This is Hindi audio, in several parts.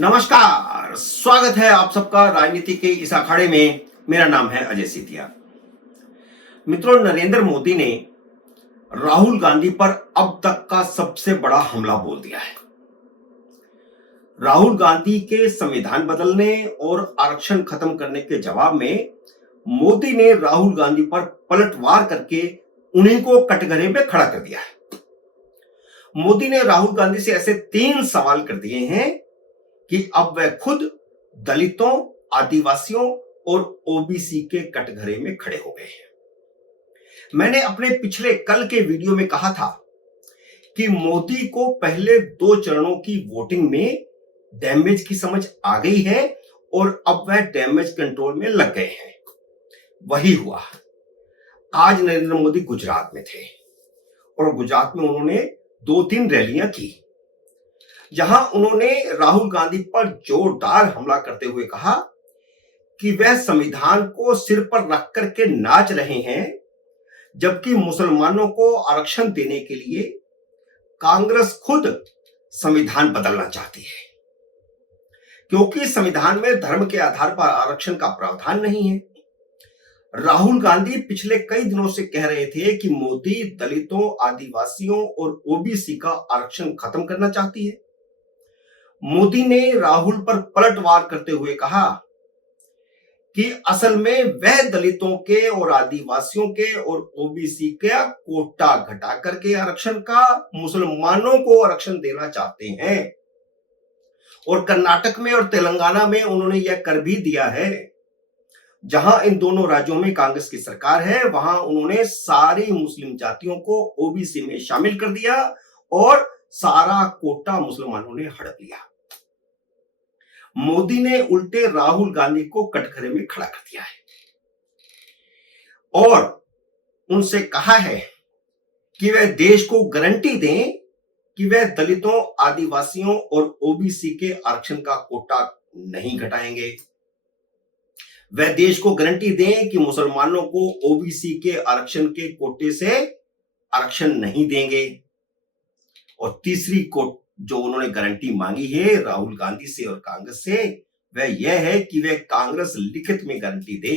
नमस्कार, स्वागत है आप सबका राजनीति के इस अखाड़े में। मेरा नाम है अजय सिथिया। मित्रों, नरेंद्र मोदी ने राहुल गांधी पर अब तक का सबसे बड़ा हमला बोल दिया है। राहुल गांधी के संविधान बदलने और आरक्षण खत्म करने के जवाब में मोदी ने राहुल गांधी पर पलटवार करके उन्हीं को कटघरे में खड़ा कर दिया है। मोदी ने राहुल गांधी से ऐसे 3 सवाल कर दिए हैं कि अब वह खुद दलितों, आदिवासियों और ओबीसी के कटघरे में खड़े हो गए हैं। मैंने अपने पिछले कल के वीडियो में कहा था कि मोदी को पहले 2 चरणों की वोटिंग में डैमेज की समझ आ गई है और अब वह डैमेज कंट्रोल में लग गए हैं। वही हुआ। आज नरेंद्र मोदी गुजरात में थे और गुजरात में उन्होंने 2-3 रैलियां की, जहां उन्होंने राहुल गांधी पर जोरदार हमला करते हुए कहा कि वह संविधान को सिर पर रख करके नाच रहे हैं, जबकि मुसलमानों को आरक्षण देने के लिए कांग्रेस खुद संविधान बदलना चाहती है, क्योंकि संविधान में धर्म के आधार पर आरक्षण का प्रावधान नहीं है। राहुल गांधी पिछले कई दिनों से कह रहे थे कि मोदी दलितों, आदिवासियों और ओबीसी का आरक्षण खत्म करना चाहती है। मोदी ने राहुल पर पलटवार करते हुए कहा कि असल में वह दलितों के और आदिवासियों के और ओबीसी का कोटा घटा करके आरक्षण का मुसलमानों को आरक्षण देना चाहते हैं। और कर्नाटक में और तेलंगाना में उन्होंने यह कर भी दिया है। जहां इन दोनों राज्यों में कांग्रेस की सरकार है, वहां उन्होंने सारी मुस्लिम जातियों को ओबीसी में शामिल कर दिया और सारा कोटा मुसलमानों ने हड़प लिया। मोदी ने उल्टे राहुल गांधी को कटघरे में खड़ा कर दिया है और उनसे कहा है कि वह देश को गारंटी दें कि वह दलितों, आदिवासियों और ओबीसी के आरक्षण का कोटा नहीं घटाएंगे। वह देश को गारंटी दें कि मुसलमानों को ओबीसी के आरक्षण के कोटे से आरक्षण नहीं देंगे। और तीसरी जो उन्होंने गारंटी मांगी है राहुल गांधी से और कांग्रेस से, वह यह है कि वह कांग्रेस लिखित में गारंटी दे,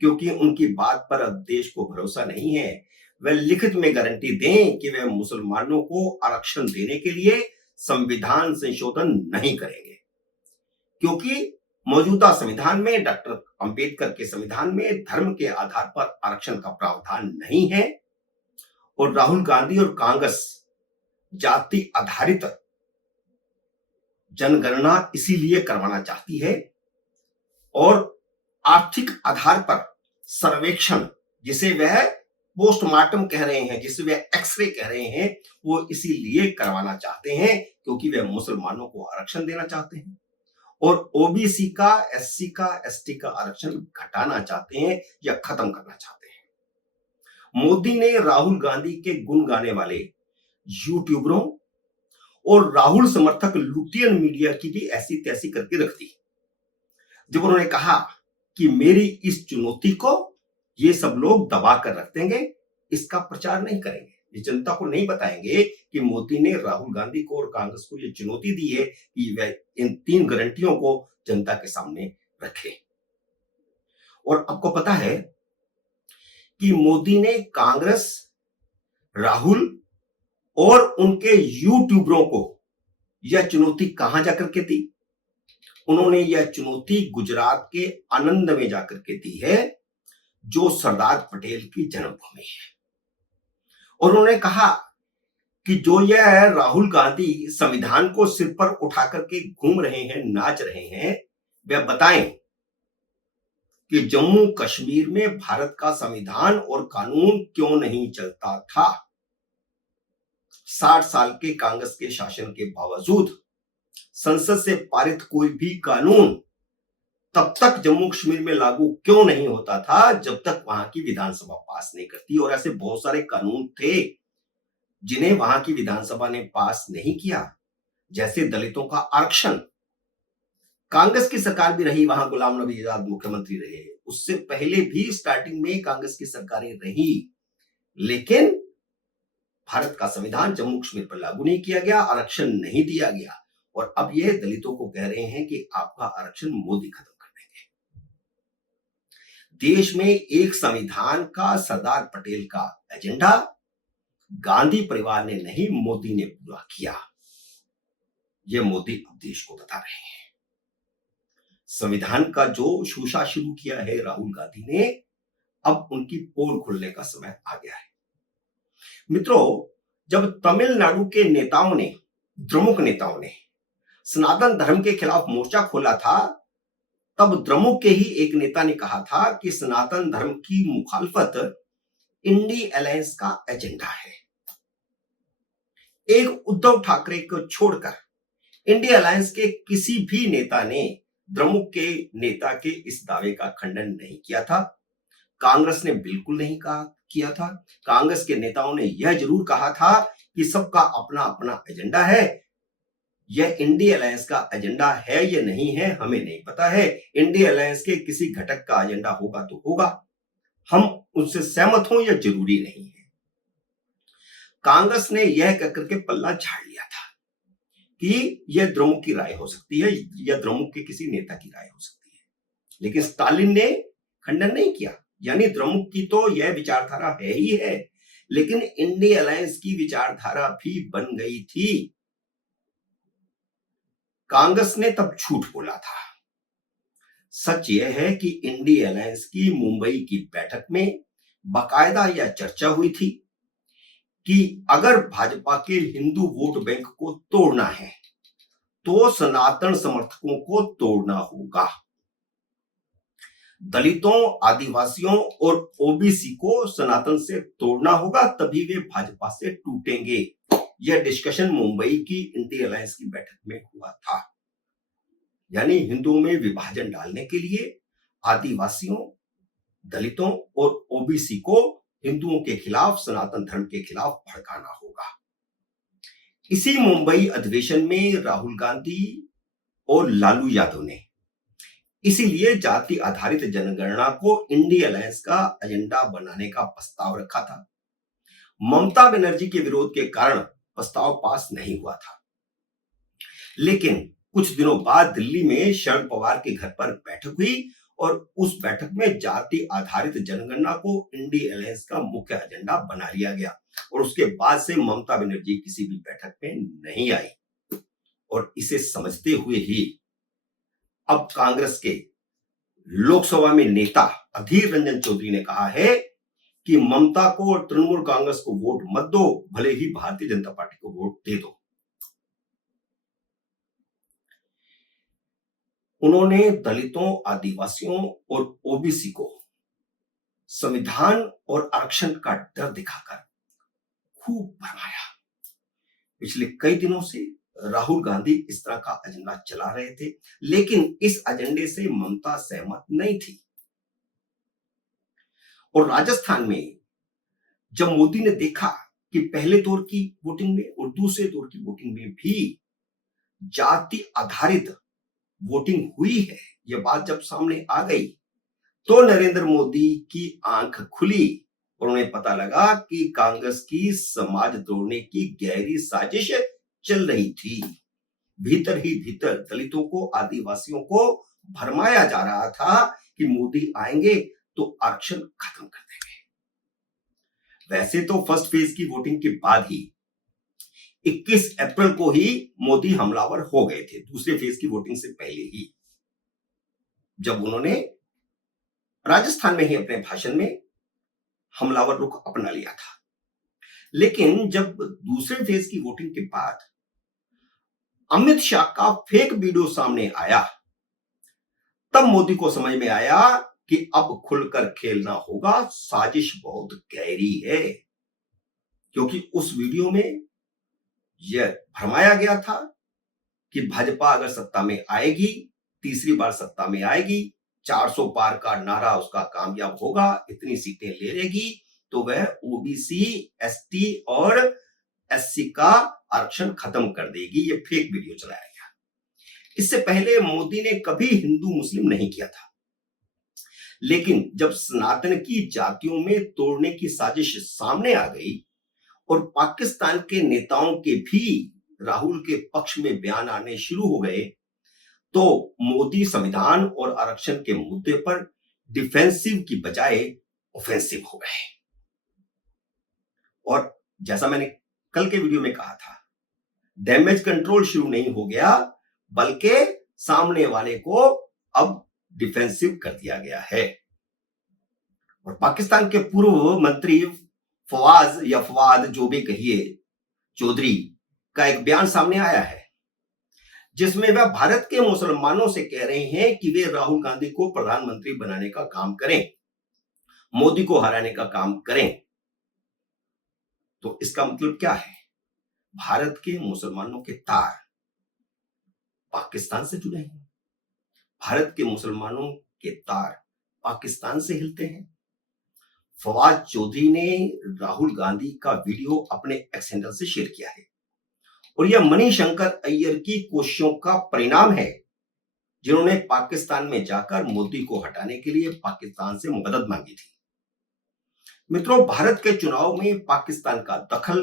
क्योंकि उनकी बात पर अब देश को भरोसा नहीं है। वह लिखित में गारंटी दें कि वह मुसलमानों को आरक्षण देने के लिए संविधान संशोधन नहीं करेंगे, क्योंकि मौजूदा संविधान में, डॉक्टर अंबेडकर के संविधान में धर्म के आधार पर आरक्षण का प्रावधान नहीं है। और राहुल गांधी और कांग्रेस जाति आधारित जनगणना इसीलिए करवाना चाहती है और आर्थिक आधार पर सर्वेक्षण, जिसे वह पोस्टमार्टम कह रहे हैं, जिसे वह एक्सरे कह रहे हैं, वो इसीलिए करवाना चाहते हैं क्योंकि वह मुसलमानों को आरक्षण देना चाहते हैं और ओबीसी का, एससी का, एसटी का आरक्षण घटाना चाहते हैं या खत्म करना चाहते हैं। मोदी ने राहुल गांधी के गुण गाने वाले यूट्यूबरों और राहुल समर्थक लुटियन मीडिया की भी ऐसी तैसी करके रख दी, जब उन्होंने कहा कि मेरी इस चुनौती को ये सब लोग दबा कर रख देंगे, इसका प्रचार नहीं करेंगे, ये जनता को नहीं बताएंगे कि मोदी ने राहुल गांधी को और कांग्रेस को ये चुनौती दी है कि वह इन 3 गारंटियों को जनता के सामने रखे। और आपको पता है कि मोदी ने कांग्रेस, राहुल और उनके यूट्यूबरों को यह चुनौती कहां जाकर के दी? उन्होंने यह चुनौती गुजरात के आनंद में जाकर के दी है, जो सरदार पटेल की जन्मभूमि है। और उन्होंने कहा कि जो यह राहुल गांधी संविधान को सिर पर उठा करके घूम रहे हैं, नाच रहे हैं, वह बताएं कि जम्मू कश्मीर में भारत का संविधान और कानून क्यों नहीं चलता था। 60 साल के कांग्रेस के शासन के बावजूद संसद से पारित कोई भी कानून तब तक जम्मू कश्मीर में लागू क्यों नहीं होता था जब तक वहां की विधानसभा पास नहीं करती। और ऐसे बहुत सारे कानून थे जिन्हें वहां की विधानसभा ने पास नहीं किया, जैसे दलितों का आरक्षण। कांग्रेस की सरकार भी रही, वहां गुलाम नबी आजाद मुख्यमंत्री रहे, उससे पहले भी स्टार्टिंग में कांग्रेस की सरकारें रही, लेकिन भारत का संविधान जम्मू कश्मीर पर लागू नहीं किया गया, आरक्षण नहीं दिया गया। और अब ये दलितों को कह रहे हैं कि आपका आरक्षण मोदी खत्म कर देंगे। देश में एक संविधान का सरदार पटेल का एजेंडा गांधी परिवार ने नहीं, मोदी ने पूरा किया। यह मोदी अब देश को बता रहे हैं। संविधान का जो शोषा शुरू किया है राहुल गांधी ने, अब उनकी पोल खुलने का समय आ गया है। मित्रों, जब तमिलनाडु के नेताओं ने, द्रमुक नेताओं ने सनातन धर्म के खिलाफ मोर्चा खोला था, तब द्रमुक के ही एक नेता ने कहा था कि सनातन धर्म की मुखालफत इंडी अलायंस का एजेंडा है। एक उद्धव ठाकरे को छोड़कर इंडिया अलायंस के किसी भी नेता ने द्रमुक के नेता के इस दावे का खंडन नहीं किया था। कांग्रेस ने बिल्कुल नहीं किया था। कांग्रेस के नेताओं ने यह जरूर कहा था कि सबका अपना अपना एजेंडा है। यह इंडिया अलायंस का एजेंडा है या नहीं है हमें नहीं पता है। इंडिया अलायंस के किसी घटक का एजेंडा होगा तो होगा, हम उनसे सहमत हों यह जरूरी नहीं है। कांग्रेस ने यह कहकर के पल्ला झाड़ लिया था कि यह द्रमुक की राय हो सकती है या द्रमुक के किसी नेता की राय हो सकती है, लेकिन स्टालिन ने खंडन नहीं किया। यानी द्रमुक की तो यह विचारधारा है ही है, लेकिन इंडिया अलायंस की विचारधारा भी बन गई थी। कांग्रेस ने तब झूठ बोला था। सच यह है कि इंडिया अलायंस की मुंबई की बैठक में बाकायदा यह चर्चा हुई थी कि अगर भाजपा के हिंदू वोट बैंक को तोड़ना है तो सनातन समर्थकों को तोड़ना होगा। दलितों, आदिवासियों और ओबीसी को सनातन से तोड़ना होगा, तभी वे भाजपा से टूटेंगे। यह डिस्कशन मुंबई की इंडिया अलायंस की बैठक में हुआ था। यानी हिंदुओं में विभाजन डालने के लिए आदिवासियों, दलितों और ओबीसी को हिंदुओं के खिलाफ, सनातन धर्म के खिलाफ भड़काना होगा। इसी मुंबई अधिवेशन में राहुल गांधी और लालू यादव ने इसीलिए जाति आधारित जनगणना को इंडिया अलायंस का एजेंडा बनाने का प्रस्ताव रखा था। ममता बनर्जी के विरोध के कारण प्रस्ताव पास नहीं हुआ था, लेकिन कुछ दिनों बाद दिल्ली में शरद पवार के घर पर बैठक हुई और उस बैठक में जाति आधारित जनगणना को इंडिया अलायंस का मुख्य एजेंडा बना लिया गया और उसके बाद से ममता बनर्जी किसी भी बैठक में नहीं आई। और इसे समझते हुए ही अब कांग्रेस के लोकसभा में नेता अधीर रंजन चौधरी ने कहा है कि ममता को और तृणमूल कांग्रेस को वोट मत दो, भले ही भारतीय जनता पार्टी को वोट दे दो। उन्होंने दलितों, आदिवासियों और ओबीसी को संविधान और आरक्षण का डर दिखाकर खूब भरमाया। पिछले कई दिनों से राहुल गांधी इस तरह का एजेंडा चला रहे थे, लेकिन इस एजेंडे से ममता सहमत नहीं थी। और राजस्थान में जब मोदी ने देखा कि पहले दौर की वोटिंग में और दूसरे दौर की वोटिंग में भी जाति आधारित वोटिंग हुई है, यह बात जब सामने आ गई तो नरेंद्र मोदी की आंख खुली और उन्हें पता लगा कि कांग्रेस की समाज तोड़ने की गहरी साजिश चल रही थी। भीतर ही भीतर दलितों को, आदिवासियों को भरमाया जा रहा था कि मोदी आएंगे तो आरक्षण खत्म कर देंगे। वैसे तो फर्स्ट फेज की वोटिंग के बाद ही 21 अप्रैल को ही मोदी हमलावर हो गए थे, दूसरे फेज की वोटिंग से पहले ही, जब उन्होंने राजस्थान में ही अपने भाषण में हमलावर रुख अपना लिया था। लेकिन जब दूसरे फेज की वोटिंग के बाद अमित शाह का फेक वीडियो सामने आया, तब मोदी को समझ में आया कि अब खुलकर खेलना होगा, साजिश बहुत गहरी है। क्योंकि उस वीडियो में यह भरमाया गया था कि भाजपा अगर सत्ता में आएगी, तीसरी बार सत्ता में आएगी, 400 पार का नारा उसका कामयाब होगा, इतनी सीटें ले लेगी तो वह ओबीसी, एसटी और एससी का आरक्षण खत्म कर देगी। यह फेक वीडियो चलाया गया। इससे पहले मोदी ने कभी हिंदू मुस्लिम नहीं किया था, लेकिन जब सनातन की जातियों में तोड़ने की साजिश सामने आ गई और पाकिस्तान के नेताओं के भी राहुल के पक्ष में बयान आने शुरू हो गए तो मोदी संविधान और आरक्षण के मुद्दे पर डिफेंसिव की बजाय ऑफेंसिव हो गए। और जैसा मैंने कल के वीडियो में कहा था, डैमेज कंट्रोल शुरू नहीं हो गया, बल्कि सामने वाले को अब डिफेंसिव कर दिया गया है। और पाकिस्तान के पूर्व मंत्री फवाद या फवाद जो भी कहिए चौधरी का एक बयान सामने आया है, जिसमें वह भारत के मुसलमानों से कह रहे हैं कि वे राहुल गांधी को प्रधानमंत्री बनाने का काम करें, मोदी को हराने का काम करें। तो इसका मतलब क्या है? भारत के मुसलमानों के तार पाकिस्तान से जुड़े हैं, भारत के मुसलमानों के तार पाकिस्तान से हिलते हैं। फवाद चौधरी ने राहुल गांधी का वीडियो अपने एक्स हैंडल से शेयर किया है और यह मणिशंकर अय्यर की कोशिशों का परिणाम है, जिन्होंने पाकिस्तान में जाकर मोदी को हटाने के लिए पाकिस्तान से मदद मांगी थी। मित्रों, भारत के चुनाव में पाकिस्तान का दखल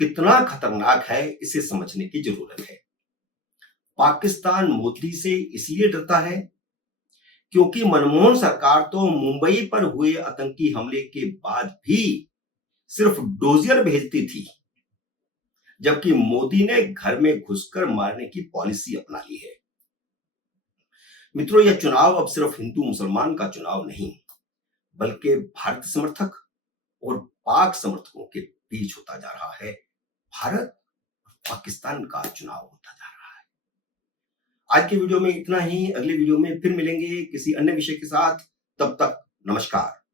कितना खतरनाक है, इसे समझने की जरूरत है। पाकिस्तान मोदी से इसलिए डरता है क्योंकि मनमोहन सरकार तो मुंबई पर हुए आतंकी हमले के बाद भी सिर्फ डोजियर भेजती थी, जबकि मोदी ने घर में घुसकर मारने की पॉलिसी अपना ली है। मित्रों, यह चुनाव अब सिर्फ हिंदू मुसलमान का चुनाव नहीं, बल्कि भारत समर्थक और पाक समर्थकों के बीच होता जा रहा है। भारत और पाकिस्तान का चुनाव होता जा रहा है। आज के वीडियो में इतना ही। अगले वीडियो में फिर मिलेंगे किसी अन्य विषय के साथ। तब तक नमस्कार।